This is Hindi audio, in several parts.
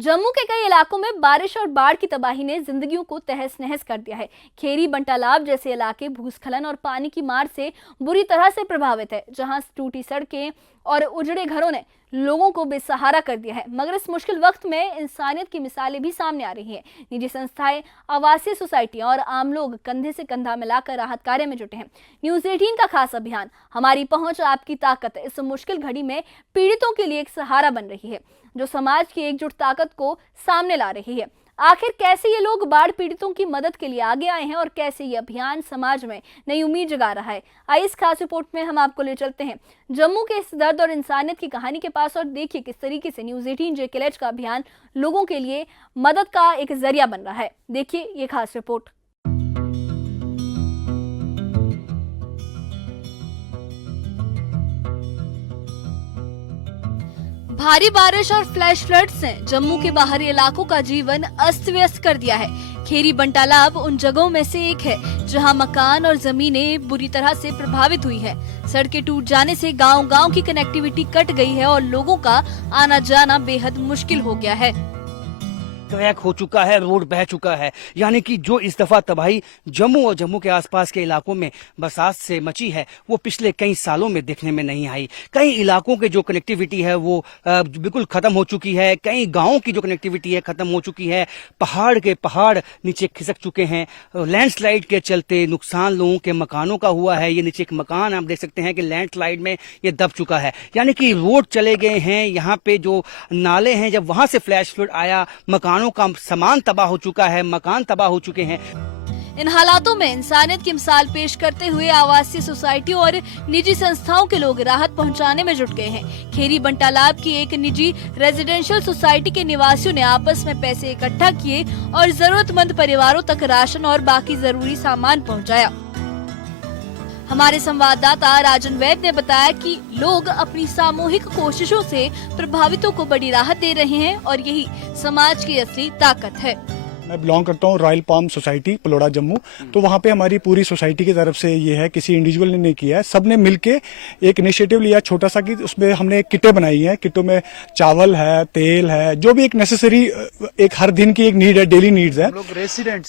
जम्मू के कई इलाकों में बारिश और बाढ़ की तबाही ने जिंदगियों को तहस नहस कर दिया है। खेरी बंटालाब जैसे इलाके भूस्खलन और पानी की मार से बुरी तरह से प्रभावित है, जहां टूटी सड़कें और उजड़े घरों ने लोगों को बेसहारा कर दिया है। मगर इस मुश्किल वक्त में इंसानियत की मिसालें भी सामने आ रही हैं। निजी संस्थाएं, आवासीय सोसाइटियां और आम लोग कंधे से कंधा मिलाकर राहत कार्य में जुटे हैं। न्यूज़ 18 का खास अभियान हमारी पहुंच आपकी ताकत इस मुश्किल घड़ी में पीड़ितों के लिए एक सहारा बन रही है, जो समाज की एकजुट ताकत को सामने ला रही है। आखिर कैसे ये लोग बाढ़ पीड़ितों की मदद के लिए आगे आए हैं और कैसे ये अभियान समाज में नई उम्मीद जगा रहा है, आइए इस खास रिपोर्ट में हम आपको ले चलते हैं जम्मू के इस दर्द और इंसानियत की कहानी के पास और देखिए किस तरीके से न्यूज़ 18 JKLH का अभियान लोगों के लिए मदद का एक जरिया बन रहा है। देखिए ये खास रिपोर्ट। भारी बारिश और फ्लैश फ्लड्स ने जम्मू के बाहरी इलाकों का जीवन अस्त व्यस्त कर दिया है। खेरी बंटालाब उन जगहों में से एक है जहां मकान और जमीनें बुरी तरह से प्रभावित हुई है। सड़कें टूट जाने से गांव-गांव की कनेक्टिविटी कट गई है और लोगों का आना जाना बेहद मुश्किल हो गया है। क्रैक हो चुका है, रोड बह चुका है। यानी कि जो इस दफा तबाही जम्मू और जम्मू के आसपास के इलाकों में बरसात से मची है, वो पिछले कई सालों में देखने में नहीं आई। कई इलाकों के जो कनेक्टिविटी है वो बिल्कुल खत्म हो चुकी है। कई गांवों की जो कनेक्टिविटी है खत्म हो चुकी है। पहाड़ के पहाड़ नीचे खिसक चुके हैं। लैंडस्लाइड के चलते नुकसान लोगों के मकानों का हुआ है। ये नीचे एक मकान आप देख सकते हैं कि लैंडस्लाइड में ये दब चुका है। यानी कि रोड चले गए हैं। यहाँ पे जो नाले हैं, जब वहां से फ्लैश फ्लड आया, मकानों का सामान तबाह हो चुका है, मकान तबाह हो चुके हैं। इन हालातों में इंसानियत की मिसाल पेश करते हुए आवासीय सोसाइटियों और निजी संस्थाओं के लोग राहत पहुंचाने में जुट गए हैं। खेरी बंटालाब की एक निजी रेजिडेंशियल सोसाइटी के निवासियों ने आपस में पैसे इकट्ठा किए और जरूरतमंद परिवारों तक राशन और बाकी जरूरी सामान पहुंचाया। हमारे संवाददाता राजन वैद ने बताया कि लोग अपनी सामूहिक कोशिशों से प्रभावितों को बड़ी राहत दे रहे हैं और यही समाज की असली ताकत है। मैं बिलोंग करता हूँ royal palm society Paloura Jammu. तो वहाँ पे हमारी पूरी सोसाइटी की तरफ से ये है, किसी इंडिविजुअल ने नहीं किया है, सबने मिलके एक इनिशिएटिव लिया छोटा सा कि उसमें हमने किटें बनाई हैं। किटों में चावल है, तेल है, जो भी एक नेसेसरी एक हर दिन की एक नीड है, डेली नीड्स है।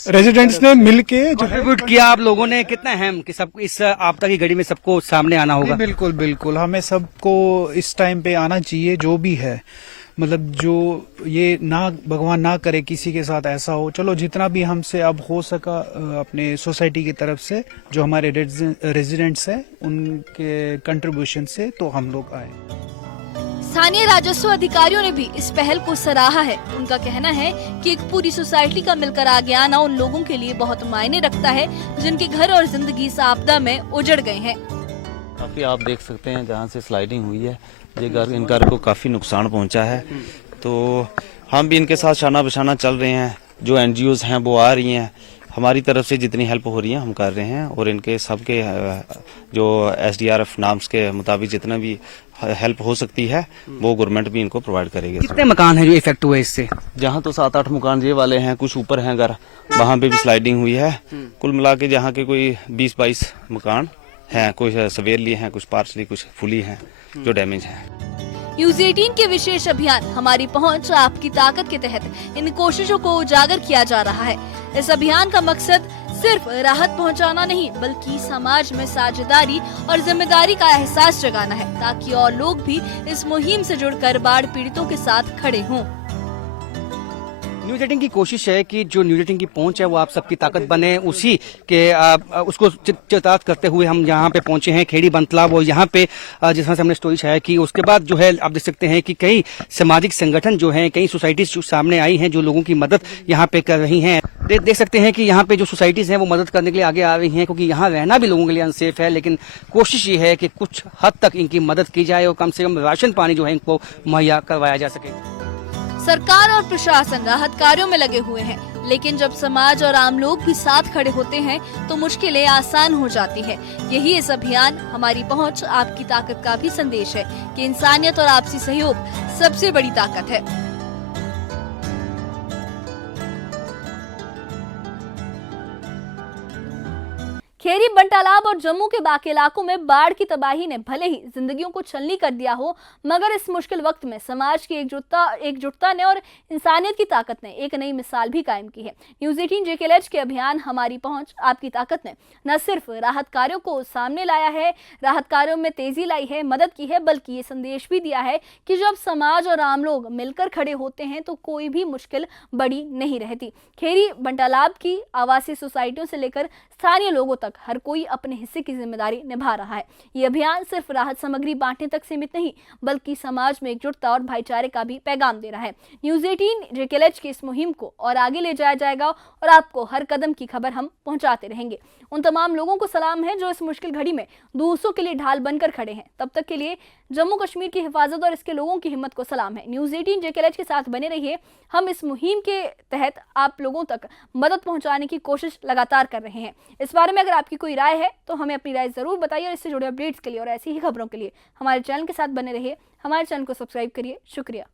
रेजिडेंट्स ने मिलके कंट्रीब्यूट किया। आप लोगों ने कितना अहम कि सब इस आपदा की घड़ी में सबको सामने आना होगा। बिल्कुल बिल्कुल, हमें सबको इस टाइम पे आना चाहिए। जो भी है, मतलब जो ये ना भगवान ना करे किसी के साथ ऐसा हो। चलो जितना भी हमसे अब हो सका अपने सोसाइटी की तरफ से, जो हमारे रेजिडेंट्स हैं उनके कंट्रीब्यूशन से, तो हम लोग आए। स्थानीय राजस्व अधिकारियों ने भी इस पहल को सराहा है। उनका कहना है कि एक पूरी सोसाइटी का मिलकर आगे आना उन लोगों के लिए बहुत मायने रखता है जिनके घर और जिंदगी इस आपदा में उजड़ गए हैं। काफी आप देख सकते हैं जहाँ से स्लाइडिंग हुई है, ये इन घर को काफी नुकसान पहुंचा है। तो हम भी इनके साथ शाना बशाना चल रहे हैं। जो NGOs हैं वो आ रही हैं, हमारी तरफ से जितनी हेल्प हो रही है हम कर रहे हैं। और इनके सबके जो SDRF नाम्स के मुताबिक जितना भी हेल्प हो सकती है वो गवर्नमेंट भी इनको प्रोवाइड करेगी। कितने मकान हैं जो इफेक्ट हुए इससे? जहाँ तो 7-8 मकान ये वाले हैं, कुछ ऊपर हैं घर, वहाँ पे भी स्लाइडिंग हुई है। कुल मिला के जहाँ के कोई 20-22 मकान हैं, कुछ सवेरली हैं, कुछ पार्शली, कुछ फुली हैं जो डैमेज हैं। न्यूज़ 18 के विशेष अभियान हमारी पहुंच आपकी ताकत के तहत इन कोशिशों को उजागर किया जा रहा है। इस अभियान का मकसद सिर्फ राहत पहुंचाना नहीं, बल्कि समाज में साझेदारी और जिम्मेदारी का एहसास जगाना है, ताकि और लोग भी इस मुहिम से जुड़कर बाढ़ पीड़ितों के साथ खड़े हों। न्यूज़ 18 की कोशिश है कि जो न्यूज़ 18 की पहुंच है वो आप सबकी ताकत बने। उसी के उसको चितार्थ करते हुए हम यहाँ पे पहुंचे हैं खेड़ी बंटालाब। और यहाँ पे जिस तरह से हमने स्टोरी छाया कि उसके बाद जो है आप देख सकते हैं कि कई सामाजिक संगठन जो हैं, कई सोसाइटीज जो सामने आई हैं, जो लोगों की मदद यहाँ पे कर रही हैं। देख सकते हैं कि यहाँ पे जो सोसाइटीज हैं वो मदद करने के लिए आगे आ रही हैं, क्योंकि यहाँ रहना भी लोगों के लिए अनसेफ है। लेकिन कोशिश ये है कि कुछ हद तक इनकी मदद की जाए और कम से कम राशन पानी जो है इनको मुहैया करवाया जा सके। सरकार और प्रशासन राहत कार्यों में लगे हुए हैं, लेकिन जब समाज और आम लोग भी साथ खड़े होते हैं तो मुश्किलें आसान हो जाती है। यही इस अभियान हमारी पहुंच आपकी ताकत का भी संदेश है कि इंसानियत और आपसी सहयोग सबसे बड़ी ताकत है। खेरी, बंटालाब और जम्मू के बाकी इलाकों में बाढ़ की तबाही ने भले ही जिंदगियों को छलनी कर दिया हो, मगर इस मुश्किल वक्त में समाज की एकजुटता ने और इंसानियत की ताकत ने एक नई मिसाल भी कायम की है। न्यूज़ 18 JKLH के अभियान हमारी पहुंच आपकी ताकत ने न सिर्फ राहत कार्यों को सामने लाया है, राहत कार्यों में तेजी लाई है, मदद की है, बल्कि ये संदेश भी दिया है कि जब समाज और आम लोग मिलकर खड़े होते हैं तो कोई भी मुश्किल बड़ी नहीं रहती। खेरी, बंटालाब की आवासीय सोसाइटियों से लेकर स्थानीय लोगों तक हर कोई अपने हिस्से की जिम्मेदारी निभा रहा है। ये अभियान सिर्फ राहत सामग्री बांटने तक सीमित नहीं, बल्कि समाज में एकजुटता और भाईचारे का भी पैगाम दे रहा है। न्यूज़ 18 JKLH की इस मुहिम को और आगे ले जाया जाएगा और आपको हर कदम की खबर हम पहुंचाते रहेंगे। उन तमाम लोगों को सलाम है जो इस मुश्किल घड़ी में दूसरों के लिए ढाल बनकर खड़े हैं। तब तक के लिए जम्मू कश्मीर की हिफाजत और इसके लोगों की हिम्मत को सलाम है। न्यूज़ 18 JKLH के साथ बने रहिए। हम इस मुहिम के तहत आप लोगों तक मदद पहुंचाने की कोशिश लगातार कर रहे हैं। इस बारे में अगर आपकी कोई राय है तो हमें अपनी राय जरूर बताइए और इससे जुड़े अपडेट्स के लिए और ऐसी ही खबरों के लिए हमारे चैनल के साथ बने रहिए। हमारे चैनल को सब्सक्राइब करिए। शुक्रिया।